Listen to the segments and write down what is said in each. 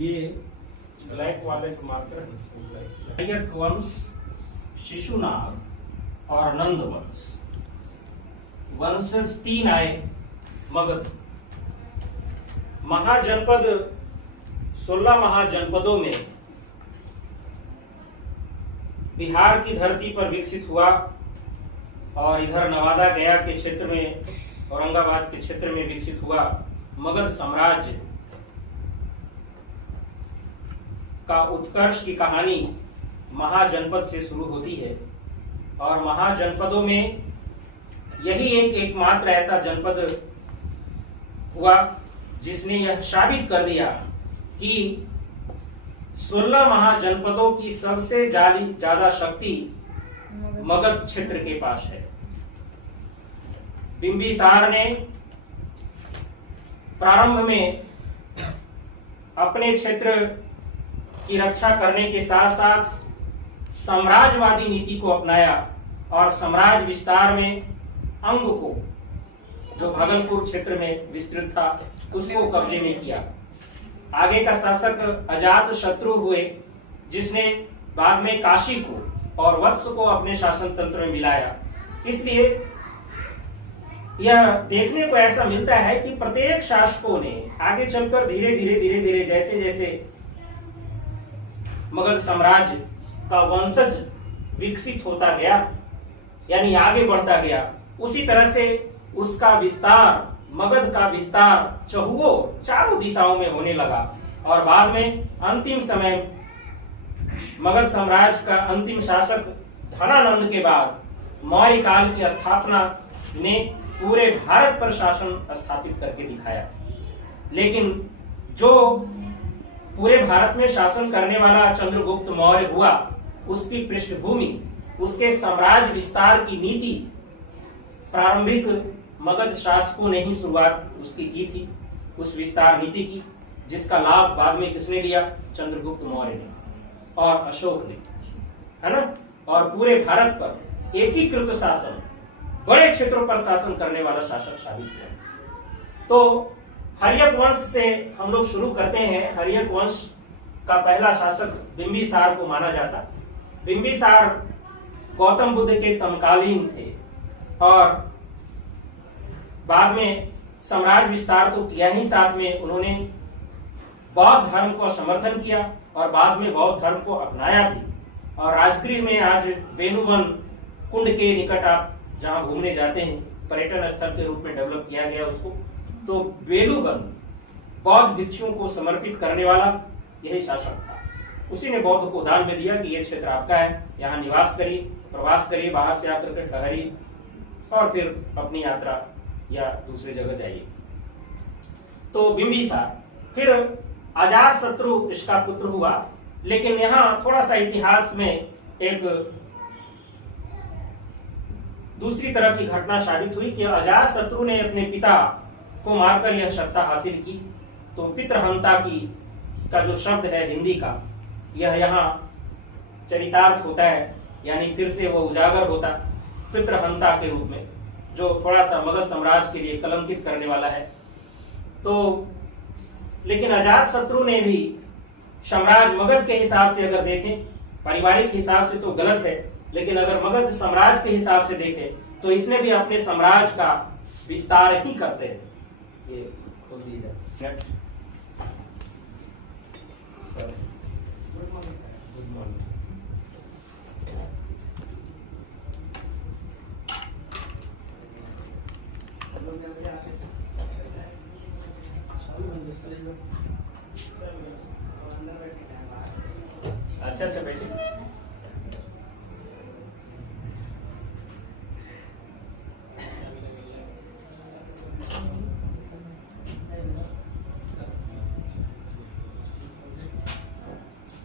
ये ब्लैक वाले जो मार्कर है वंश, शिशुनाग और नंद वंश, वंशज 3 आए मगध। महाजनपद 16 महाजनपदों में बिहार की धरती पर विकसित हुआ और इधर नवादा गया के क्षेत्र में, औरंगाबाद के क्षेत्र में विकसित हुआ मगध साम्राज्य का उत्कर्ष की कहानी महाजनपद से शुरू होती है। और महाजनपदों में यही एकमात्र ऐसा जनपद हुआ जिसने यह साबित कर दिया कि 16 महाजनपदों की सबसे ज्यादा शक्ति मगध क्षेत्र के पास है। बिंबिसार ने प्रारंभ में अपने क्षेत्र की रक्षा करने के साथ साथ साम्राज्यवादी नीति को अपनाया और साम्राज्य विस्तार में अंग को, जो भागलपुर क्षेत्र में विस्तृत था, उसको कब्जे में किया। आगे का शासक अजात शत्रु हुए, जिसने बाद में काशी को और वत्स को अपने शासन तंत्र में मिलाया। इसलिए यह देखने को ऐसा मिलता है कि प्रत्येक शासकों ने आगे चलकर धीरे धीरे जैसे जैसे मगध साम्राज्य का वंशज विकसित होता गया, यानी आगे बढ़ता गया, उसी तरह से उसका विस्तार, मगध का विस्तार चारों दिशाओं में होने लगा। और बाद में अंतिम समय मगध साम्राज्य का अंतिम शासक धनानंद के बाद मौर्य काल की स्थापना ने पूरे भारत पर शासन स्थापित करके दिखाया। लेकिन जो पूरे भारत में शासन करने वाला चंद्रगुप्त मौर्य हुआ, उसकी पृष्ठभूमि, उसके साम्राज्य विस्तार की नीति प्रारंभिक मगध शासकों ने ही शुरुआत उसकी की थी, उस विस्तार नीति की, जिसका लाभ बाद में किसने लिया? चंद्रगुप्त मौर्य ने और अशोक ने, है ना। और पूरे भारत पर एकीकृत शासन, बड़े क्षेत्रों पर शासन करने वाला शासक साबित हुआ। तो हर्यक वंश से हम लोग शुरू करते हैं। हर्यक वंश का पहला शासक बिंबिसार को माना जाता। बिंबिसार गौतम बुद्ध के समकालीन थे और बाद में साम्राज्य विस्तार तो किया ही, साथ में उन्होंने बौद्ध धर्म को समर्थन किया और बाद में बौद्ध धर्म को अपनाया भी। और राजगृह में आज बेनुवन कुंड के निकट आप जहां घूमने जाते हैं, पर्यटन स्थल के रूप में डेवलप किया गया उसको, तो बेलूवन बौद्ध भिक्षुओं को समर्पित करने वाला यही शासक था। उसी ने बौद्ध को दान में दिया कि ये क्षेत्र आपका है, यहाँ निवास करिए, प्रवास करिए, बाहर से आकर के ठहरिए और फिर अपनी यात्रा या दूसरी जगह जाइए। तो बिंबिसार, फिर अजातशत्रु इसका पुत्र हुआ। लेकिन यहाँ थोड़ा सा इतिहास में एक दूसरी तरह की घटना साबित हुई कि अजातशत्रु ने अपने पिता को मारकर यह सत्ता हासिल की। तो पितृहंता का जो शब्द है हिंदी का, यह यहाँ चरितार्थ होता है, यानी फिर से वो उजागर होता पितृहंता के रूप में, जो थोड़ा सा मगध साम्राज्य के लिए कलंकित करने वाला है। तो लेकिन अजातशत्रु ने भी साम्राज्य मगध के हिसाब से अगर देखें, पारिवारिक हिसाब से तो गलत है, लेकिन अगर मगध साम्राज्य के हिसाब से देखें तो इसने भी अपने साम्राज्य का विस्तार ही करते हैं। ये खोल दीजिए। Good morning. अच्छा बेटी,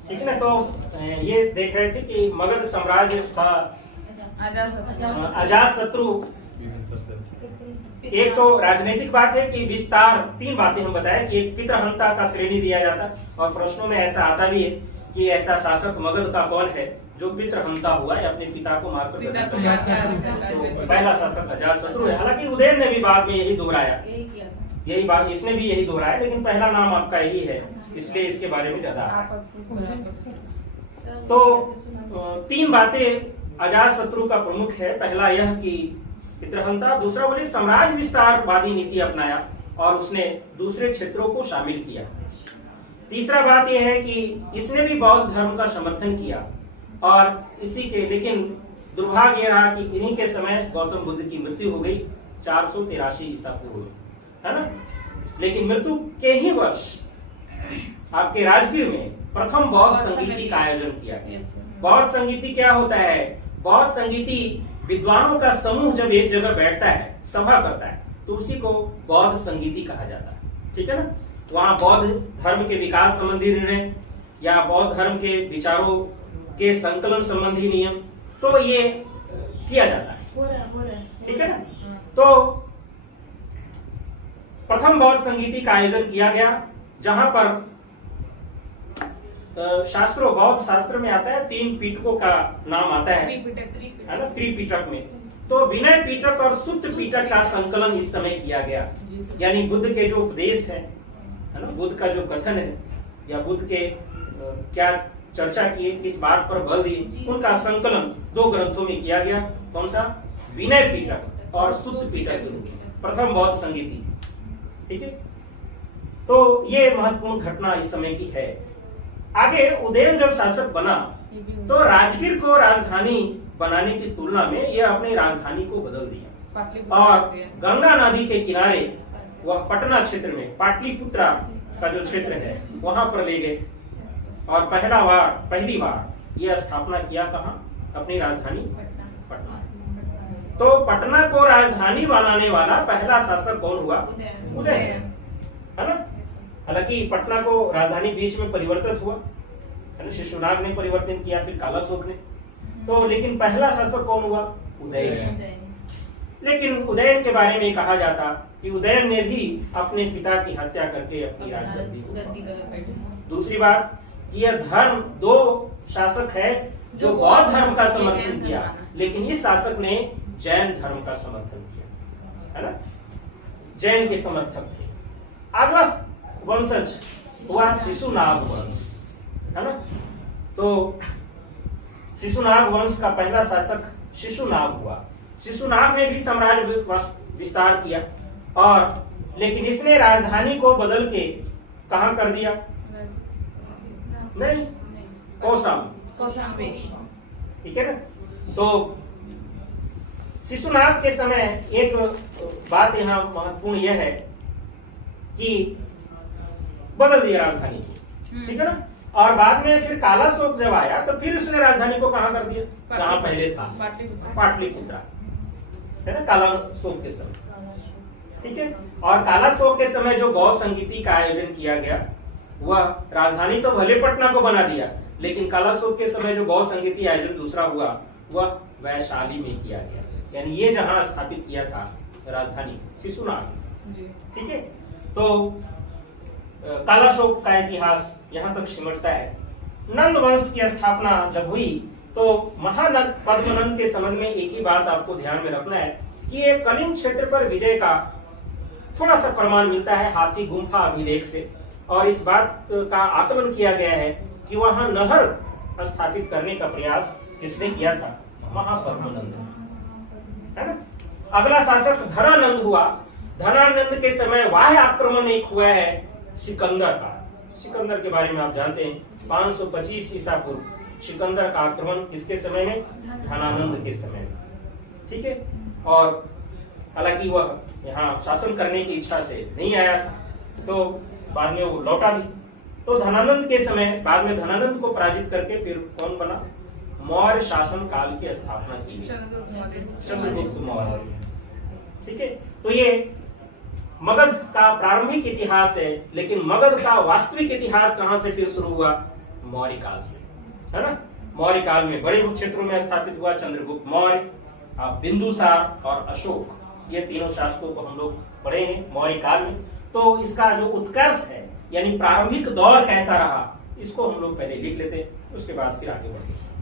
ठीक है ना। तो ये देख रहे थे कि मगध साम्राज्य था अजातशत्रु। एक तो राजनीतिक बात है कि विस्तार, 3 बातें हम बताए कि एक पितृहंता का श्रेणी दिया जाता और प्रश्नों में ऐसा आता भी है कि ऐसा शासक मगध का कौन है जो पितृहंता हुआ है, अपने पिता को मारकर। पहला शासक अजातशत्रु है। हालांकि उदयन ने भी बाद में यही दोहराया यही बात इसने भी यही दोहराया, लेकिन पहला नाम आपका यही है, इसलिए इसके बारे में ज्यादा है। तो 3 बातें अजातशत्रु का प्रमुख है। पहला यह कि पितृहंता, दूसरा बोले साम्राज्य विस्तारवादी नीति अपनाया और उसने दूसरे क्षेत्रों को शामिल किया। तीसरा बात यह है कि इसने भी बौद्ध धर्म का समर्थन किया और इसी के, लेकिन दुर्भाग्य यह रहा कि इन्हीं के समय गौतम बुद्ध की मृत्यु हो गई 483 ईसा पूर्व, है ना। लेकिन मृत्यु के ही वर्ष आपके राजगीर में प्रथम बौद्ध संगीति का आयोजन किया गया। बौद्ध संगीति क्या होता है? बौद्ध संगीति विद्वानों का समूह जब एक जगह बैठता है, सभा करता है, तो उसी को बौद्ध संगीति कहा जाता है, ठीक है ना। वहां बौद्ध धर्म के विकास संबंधी निर्णय या बौद्ध धर्म के विचारों के संकलन संबंधी नियम, तो ये किया जाता है, ठीक है ना। तो प्रथम बौद्ध संगीति का आयोजन किया गया, जहां पर शास्त्रों, बौद्ध शास्त्र में आता है 3 पिटकों का नाम आता है ना, त्रिपिटक में। तो विनय पिटक और सुत्त पिटक का संकलन इस समय किया गया, यानी बुद्ध के जो उपदेश है ना, बुद्ध का जो कथन है या बुद्ध के क्या चर्चा किए, किस बात पर बल दिए, उनका संकलन 2 ग्रंथों में किया गया। कौन सा? विनय पिटक और सुत्त पिटक, प्रथम बौद्ध संगीति, ठीक है। तो ये महत्वपूर्ण घटना इस समय की है। आगे उदयन जब शासक बना तो राजगीर को राजधानी बनाने की तुलना में यह अपनी राजधानी को बदल दिया और गंगा नदी के किनारे वह पटना क्षेत्र में पाटलिपुत्रा का जो क्षेत्र है वहां पर ले गए और पहली बार यह स्थापना किया। कहां? अपनी राजधानी पटना। तो पटना को राजधानी बनाने वाला पहला शासक कौन हुआ? उदयन, है ना। हालांकि पटना को राजधानी बीच में परिवर्तित हुआ, है ना, शिशुनाग ने परिवर्तन किया, फिर कालाशोक ने, तो लेकिन पहला शासक कौन हुआ? उदयन। लेकिन उदयन के बारे में कहा जाता कि उदयन ने भी अपने पिता की हत्या करके अपनी राजगद्दी। दूसरी बात कि यह धर्म 2 शासक है जो बौद्ध धर्म का समर्थन किया, लेकिन इस शासक ने जैन धर्म का समर्थन किया, है ना, जैन के समर्थक थे। अगला वंशज हुआ शिशुनाग वंश, है ना। तो शिशुनाग वंश का पहला शासक शिशुनाग हुआ। शिशुनाग ने भी साम्राज्य विस्तार किया और लेकिन इसने राजधानी को बदल के कहां कर दिया? नहीं, कौशाम्बी, ठीक है ना। तो शिशुनाग के समय एक बात यहाँ महत्वपूर्ण यह है कि बदल दिया राजधानी को, ठीक है ना। और बाद में फिर कालाशोक जब आया तो फिर उसने राजधानी को कहां कर दिया? जहां पहले था, पाटलिपुत्रा, है ना, कालाशोक के समय, ठीक है। और कालाशोक के समय जो गौ संगीति का आयोजन किया गया, वह राजधानी तो भले पटना को बना दिया, लेकिन कालाशोक के समय जो गौ संगीति आयोजन दूसरा हुआ वह वैशाली में किया गया, यानी ये जहां स्थापित किया था राजधानी शिशुनाग, ठीक है। तो कालाशोक का इतिहास यहाँ तक सिमटता है। नंद वंश की स्थापना जब हुई तो महानंद पद्मनंद के संबंध में एक ही बात आपको ध्यान में रखना है कि ये कलिंग क्षेत्र पर विजय का थोड़ा सा प्रमाण मिलता है हाथी गुम्फा अभिलेख से, और इस बात का आकलन किया गया है कि वहां नहर स्थापित करने का प्रयास किसने किया था? महापद्मनंद, है ना। अगला शासक धनानंद हुआ। धनानंद के समय बाह्य आक्रमण एक हुआ है सिकंदर का। सिकंदर के बारे में आप जानते हैं 525 ईसा पूर्व सिकंदर का आक्रमण किसके समय में? धनानंद के समय में, ठीक है। और हालांकि वह यहाँ शासन करने की इच्छा से नहीं आया था, तो बाद में वो लौटा भी। तो धनानंद के समय बाद में धनानंद को पराजित करके फिर कौन बना? मौर्य शासन काल की स्थापना की गई, चंद्रगुप्त मौर्य, ठीक है। तो ये मगध का प्रारंभिक इतिहास है, लेकिन मगध का वास्तविक इतिहास कहां से फिर शुरू हुआ? मौर्य काल से, है ना। मौर्य काल में बड़े क्षेत्रों में स्थापित हुआ चंद्रगुप्त मौर्य, बिंदुसार और अशोक, ये तीनों शासकों को हम लोग पढ़े हैं मौर्य काल में। तो इसका जो उत्कर्ष है यानी प्रारंभिक दौर कैसा रहा, इसको हम लोग पहले लिख लेते हैं, उसके बाद फिर आगे बढ़ते हैं।